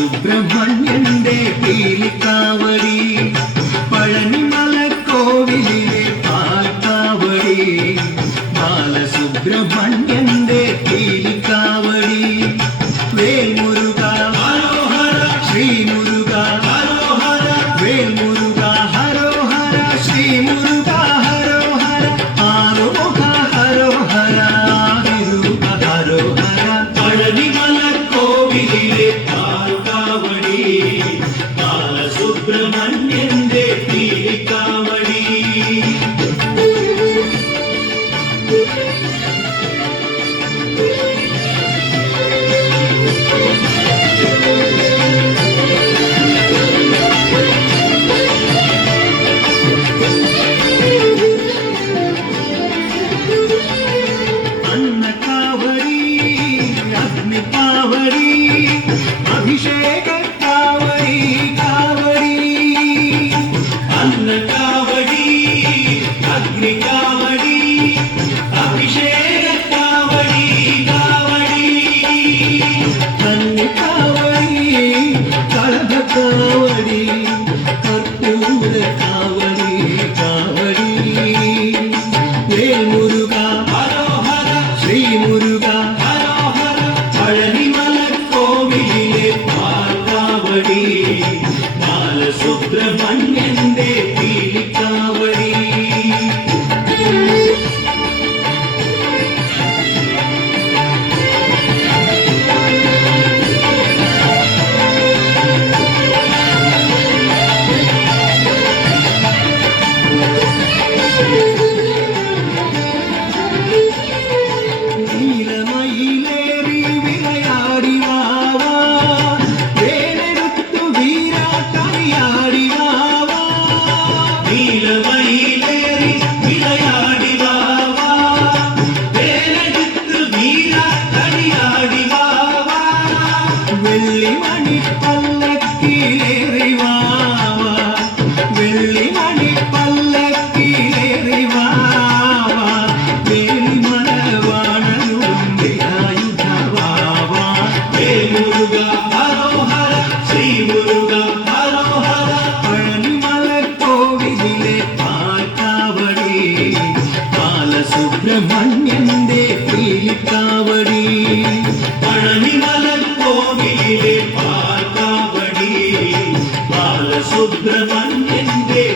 സുബ്രഹ്മണ്യന്റെ പീലിക്കാവടി പഴനിമല കോവിലിലെ പാൽക്കാവടി ബാലസുബ്രഹ്മണ്യന്റെ പീലിക്കാവടി വേൽമുരുക ഹരോഹര ശ്രീമുരുക ഹരോഹര വേൽമുരുക ഹരോഹര ശ്രീമുരുക ഹരോഹര ആരോഹ ഹരോഹര ആതിരൂപ ഹരോഹര പഴനിമല കോവിലിലെ സുബ്രഹ്മണ്യന്റെ പീലിക്കാവടി അന്നക്കാവടി അഗ്നിക്കാവടി അഭിഷേക കാവടി അഗ്നികാവടി അഭിഷേക കാവടി കാവടി കന്നിക്കാവടി കളഭ കാവടി കർപ്പൂര കാവടി കാവടി വേൽമുരുക ഹരോഹര ശ്രീമുരുക ഹരോഹര പഴനിമല കോവിലിലെ പാൽക്കാവടി ബാലസുബ്രഹ്മണ്യന്റെ പീലിക്കാവടി നീലമയിലേറി വിളയാടി വാവാ വേലെടുത്തു വീരാട്ടണിയാടി വാവാ നീലമയിലേറി വിളയാടി വാവാ വേലെടുത്തു വീരാട്ടണിയാടി വാവാ വെള്ളിമണി പല്ലക്കിലേറി വാവാ വെള്ളിമണി പല്ലക്കിലേറി വാവാ വേലിമല വാണനുണ്ട് ആയുധ വാവാ വേൽമുരുക ഹരോഹര ശ്രീമുരുക ഹരോഹര പഴനിമല കോവിലിലെ പാൽക്കാവടി ബാലസുബ്രഹ്മണ്യന്റെ പീലിക്കാവടി പഴനിമല കോവിലിലെ പാൽക്കാവടി ബാലസുബ്രഹ്മണ്യന്റെ